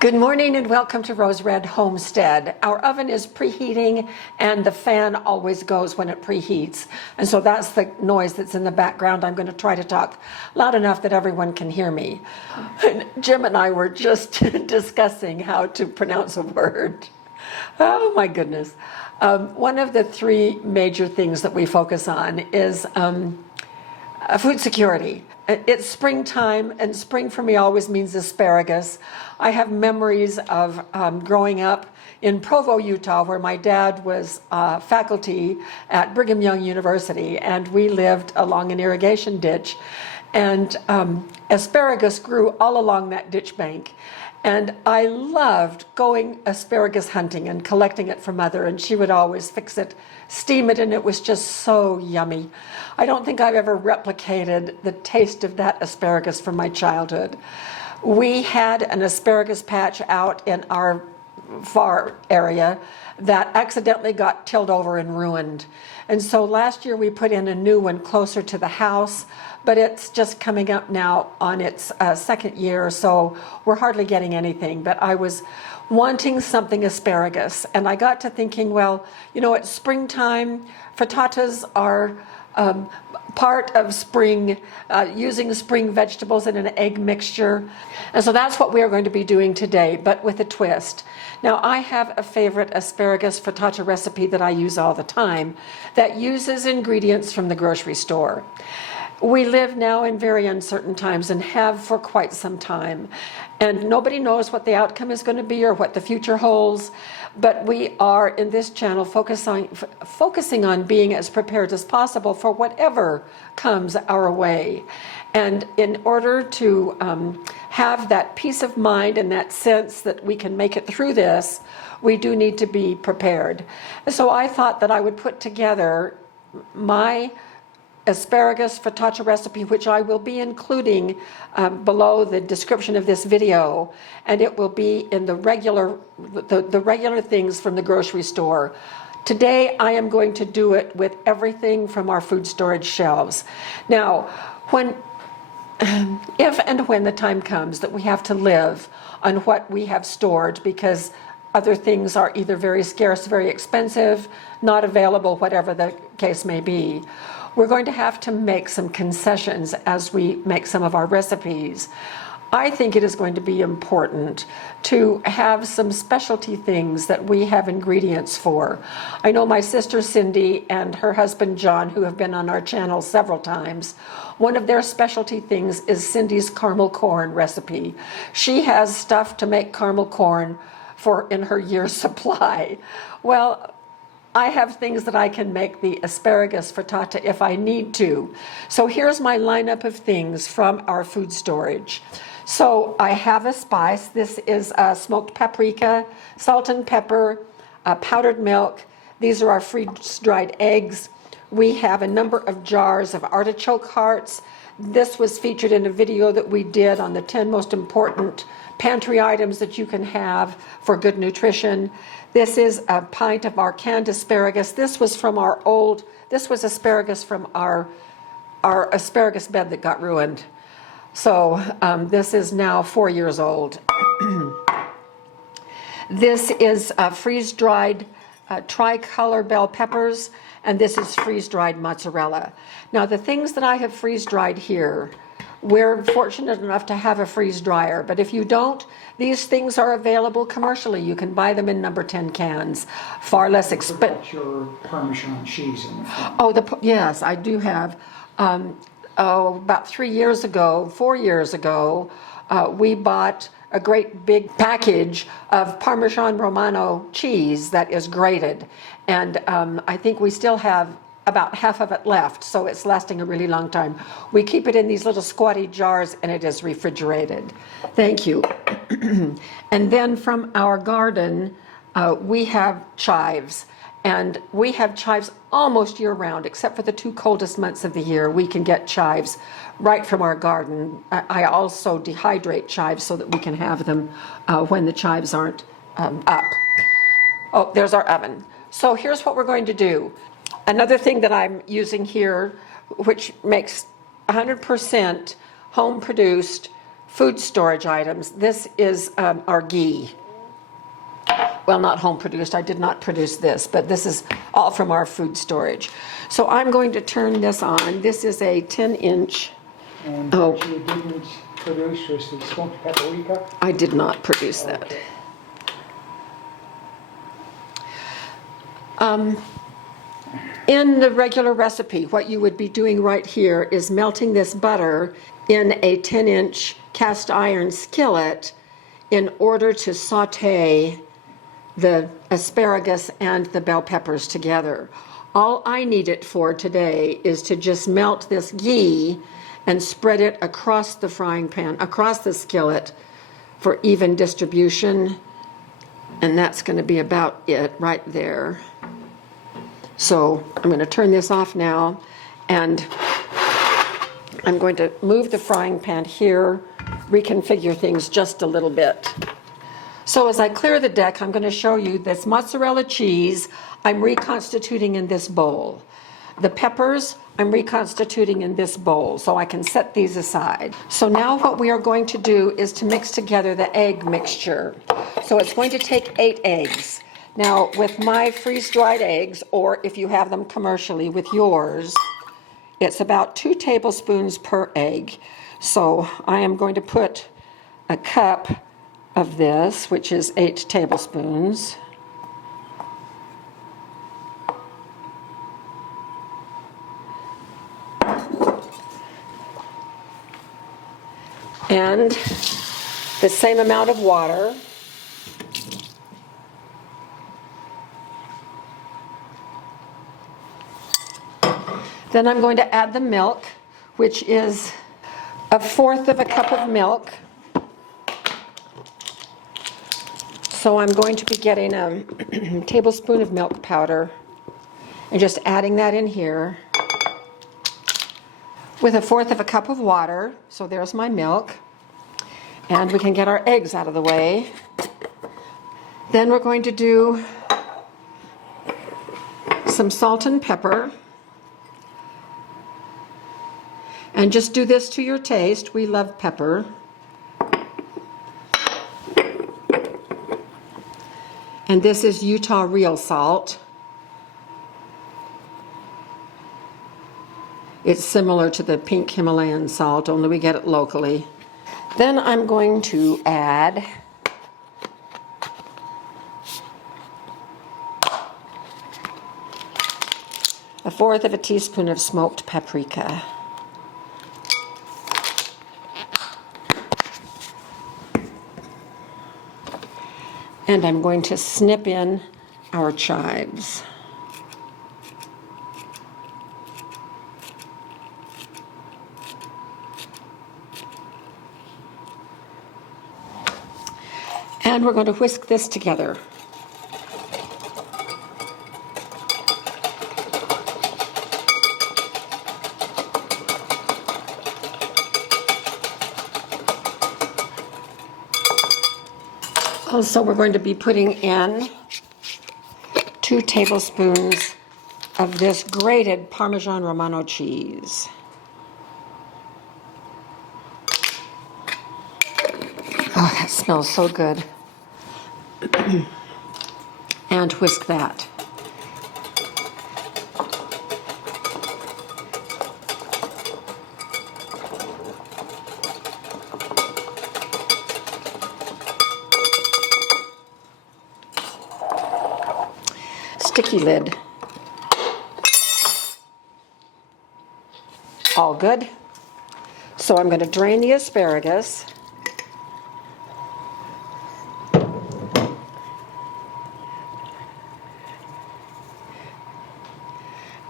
Good morning and welcome to Rose Red Homestead. Our oven is preheating and the fan always goes when it preheats. And so that's the noise that's in the background. I'm going to try to talk loud enough that everyone can hear me. Jim and I were just discussing how to pronounce a word. Oh my goodness. One of the three major things that we focus on is food security. It's springtime, and spring for me always means asparagus. I have memories of growing up in Provo, Utah, where my dad was faculty at Brigham Young University, and we lived along an irrigation ditch. And asparagus grew all along that ditch bank. And I loved going asparagus hunting and collecting it for Mother, and she would always fix it, steam it, and it was just so yummy. I don't think I've ever replicated the taste of that asparagus from my childhood. We had an asparagus patch out in our far area that accidentally got tilled over and ruined. And so last year we put in a new one closer to the house, but it's just coming up now on its second year, so we're hardly getting anything. But I was wanting something asparagus, and I got to thinking, well, you know, it's springtime. Frittatas are part of spring, using spring vegetables in an egg mixture. And so that's what we are going to be doing today, but with a twist. Now, I have a favorite asparagus frittata recipe that I use all the time that uses ingredients from the grocery store. We live now in very uncertain times and have for quite some time. And nobody knows what the outcome is going to be or what the future holds. But we are in this channel focusing on being as prepared as possible for whatever comes our way. And in order to have that peace of mind and that sense that we can make it through this, we do need to be prepared. And so I thought that I would put together my asparagus frittata recipe, which I will be including below the description of this video, and it will be in the regular things from the grocery store. Today I am going to do it with everything from our food storage shelves. Now, if and when the time comes that we have to live on what we have stored because other things are either very scarce, very expensive, not available, whatever the case may be, we're going to have to make some concessions as we make some of our recipes. I think it is going to be important to have some specialty things that we have ingredients for. I know my sister Cindy and her husband John, who have been on our channel several times, one of their specialty things is Cindy's caramel corn recipe. She has stuff to make caramel corn for in her year's supply. Well, I have things that I can make the asparagus frittata if I need to. So here's my lineup of things from our food storage. So I have a spice. This is smoked paprika, salt and pepper, powdered milk. These are our freeze-dried eggs. We have a number of jars of artichoke hearts. This was featured in a video that we did on the 10 most important pantry items that you can have for good nutrition. This is a pint of our canned asparagus. This was asparagus from our asparagus bed that got ruined. So this is now 4 years old. This is freeze-dried tricolor bell peppers, and this is freeze-dried mozzarella. Now, the things that I have freeze-dried here, we're fortunate enough to have a freeze dryer, but if you don't, these things are available commercially. You can buy them in number 10 cans, far less expensive. Your Parmesan cheese in the front. Yes, I do have. About 4 years ago, we bought a great big package of Parmesan Romano cheese that is grated, and I think we still have about half of it left, so it's lasting a really long time. We keep it in these little squatty jars, and it is refrigerated. Thank you. And then from our garden, we have chives. And we have chives almost year-round, except for the 2 coldest months of the year. We can get chives right from our garden. I also dehydrate chives so that we can have them when the chives aren't up. Oh, there's our oven. So here's what we're going to do. Another thing that I'm using here, which makes 100% home-produced food storage items. This is our ghee. Well, not home produced. I did not produce this, but this is all from our food storage. So I'm going to turn this on. This is a 10-inch. And what you didn't produce was the smoked paprika? I did not produce that. Okay. In the regular recipe, what you would be doing right here is melting this butter in a 10-inch cast iron skillet in order to saute the asparagus and the bell peppers together. All I need it for today is to just melt this ghee and spread it across the frying pan, across the skillet for even distribution. And that's going to be about it right there. So I'm going to turn this off now, and I'm going to move the frying pan here, reconfigure things just a little bit. So as I clear the deck, I'm going to show you this mozzarella cheese I'm reconstituting in this bowl. The peppers I'm reconstituting in this bowl, so I can set these aside. So now what we are going to do is to mix together the egg mixture. So it's going to take 8 eggs. Now with my freeze-dried eggs, or if you have them commercially with yours, it's about 2 tablespoons per egg. So I am going to put a cup of this, which is 8 tablespoons. And the same amount of water. Then I'm going to add the milk, which is 1/4 of a cup of milk. So I'm going to be getting a tablespoon of milk powder and just adding that in here with 1/4 of a cup of water. So there's my milk. And we can get our eggs out of the way. Then we're going to do some salt and pepper. And just do this to your taste. We love pepper. And this is Utah real salt. It's similar to the pink Himalayan salt, only we get it locally. Then I'm going to add a 1/4 of a teaspoon of smoked paprika. And I'm going to snip in our chives. And we're going to whisk this together. Also, we're going to be putting in 2 tablespoons of this grated Parmesan Romano cheese. Oh, that smells so good. And whisk that. Sticky lid. All good. So I'm going to drain the asparagus.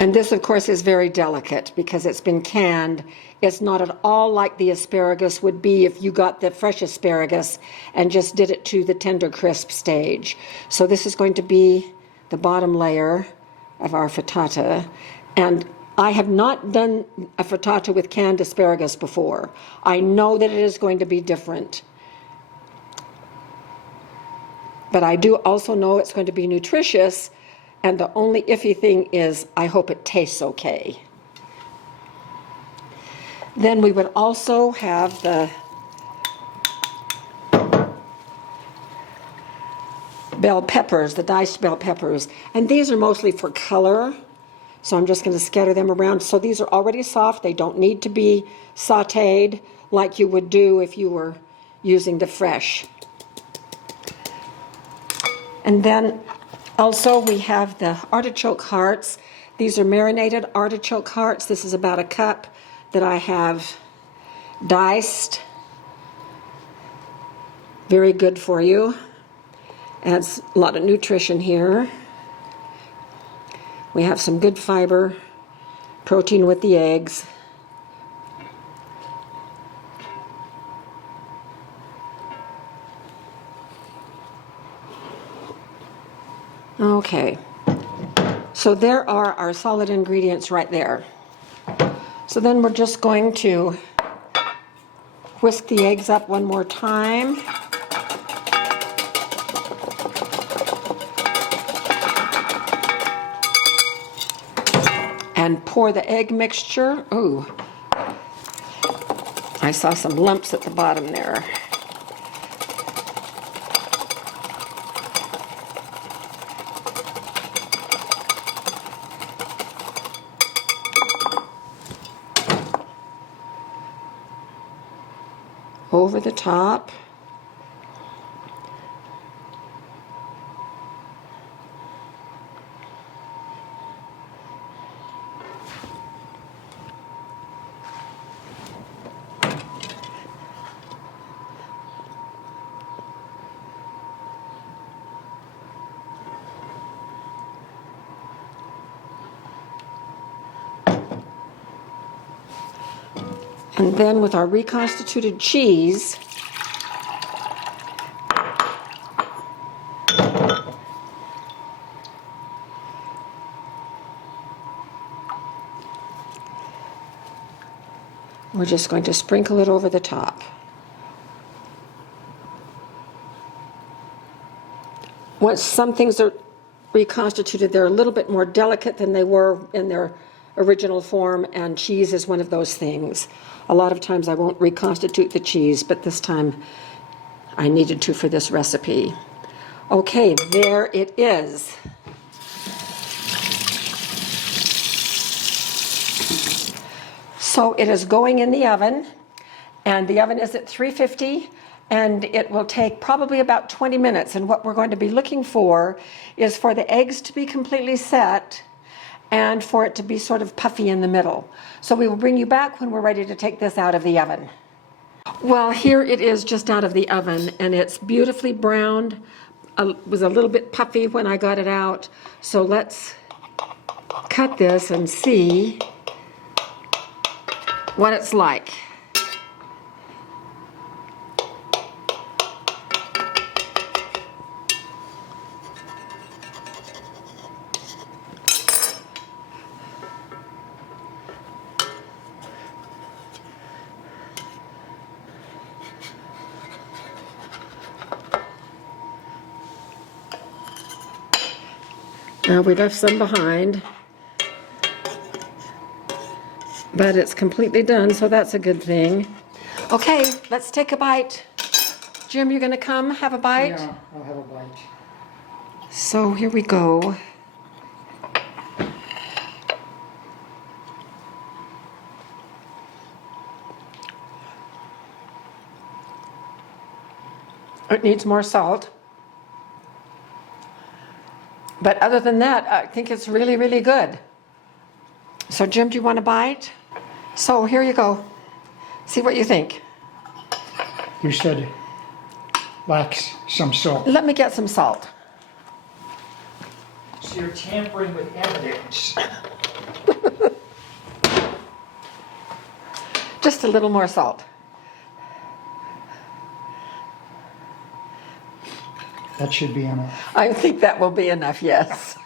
And this, of course, is very delicate because it's been canned. It's not at all like the asparagus would be if you got the fresh asparagus and just did it to the tender crisp stage. So this is going to be the bottom layer of our frittata. And I have not done a frittata with canned asparagus before. I know that it is going to be different. But I do also know it's going to be nutritious. And the only iffy thing is, I hope it tastes okay. Then we would also have the bell peppers, the diced bell peppers. And these are mostly for color. So I'm just going to scatter them around. So these are already soft. They don't need to be sautéed like you would do if you were using the fresh. And then also we have the artichoke hearts. These are marinated artichoke hearts. This is about a cup that I have diced. Very good for you. Adds a lot of nutrition here. We have some good fiber, protein with the eggs. Okay, so there are our solid ingredients right there. So then we're just going to whisk the eggs up one more time. And pour the egg mixture. Ooh, I saw some lumps at the bottom there. Over the top. And then with our reconstituted cheese, we're just going to sprinkle it over the top. Once some things are reconstituted, they're a little bit more delicate than they were in their original form, and cheese is one of those things. A lot of times I won't reconstitute the cheese, but this time I needed to for this recipe. Okay, there it is. So it is going in the oven, and the oven is at 350, and it will take probably about 20 minutes. And what we're going to be looking for is for the eggs to be completely set and for it to be sort of puffy in the middle. So we will bring you back when we're ready to take this out of the oven. Well, here it is just out of the oven, and it's beautifully browned. It was a little bit puffy when I got it out. So let's cut this and see what it's like. Now we left some behind, but it's completely done, so that's a good thing. Okay, let's take a bite. Jim, you're gonna come have a bite? Yeah, I'll have a bite. So here we go. It needs more salt. But other than that, I think it's really, really good. So Jim, do you want a bite? So here you go. See what you think. You said lacks some salt. Let me get some salt. So you're tampering with evidence. Just a little more salt. That should be enough. I think that will be enough, yes.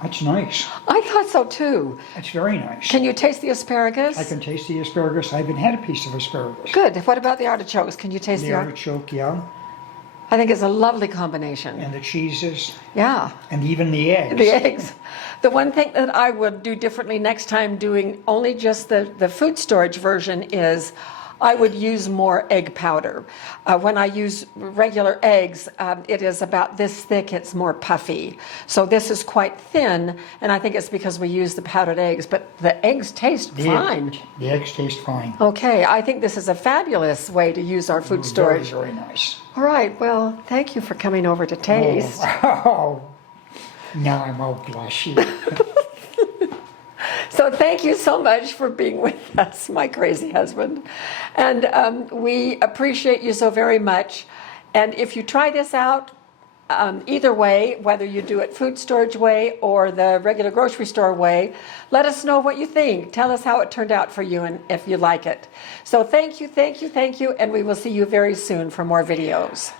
That's nice. I thought so too. That's very nice. Can you taste the asparagus? I can taste the asparagus. I haven't had a piece of asparagus. Good. What about the artichokes? Can you taste The artichoke, yeah. I think it's a lovely combination. and the cheeses, Yeah. and even the eggs. The eggs. The one thing that I would do differently next time doing only just the food storage version is I would use more egg powder. When I use regular eggs, it is about this thick, it's more puffy. So this is quite thin, and I think it's because we use the powdered eggs, but the eggs taste fine. The eggs taste fine. Okay, I think this is a fabulous way to use our food storage. Very, very nice. All right, well, thank you for coming over to taste. Oh, now I'm all blushy. So thank you so much for being with us, my crazy husband. And we appreciate you so very much. And if you try this out, either way, whether you do it food storage way or the regular grocery store way, let us know what you think. Tell us how it turned out for you and if you like it. So thank you, and we will see you very soon for more videos.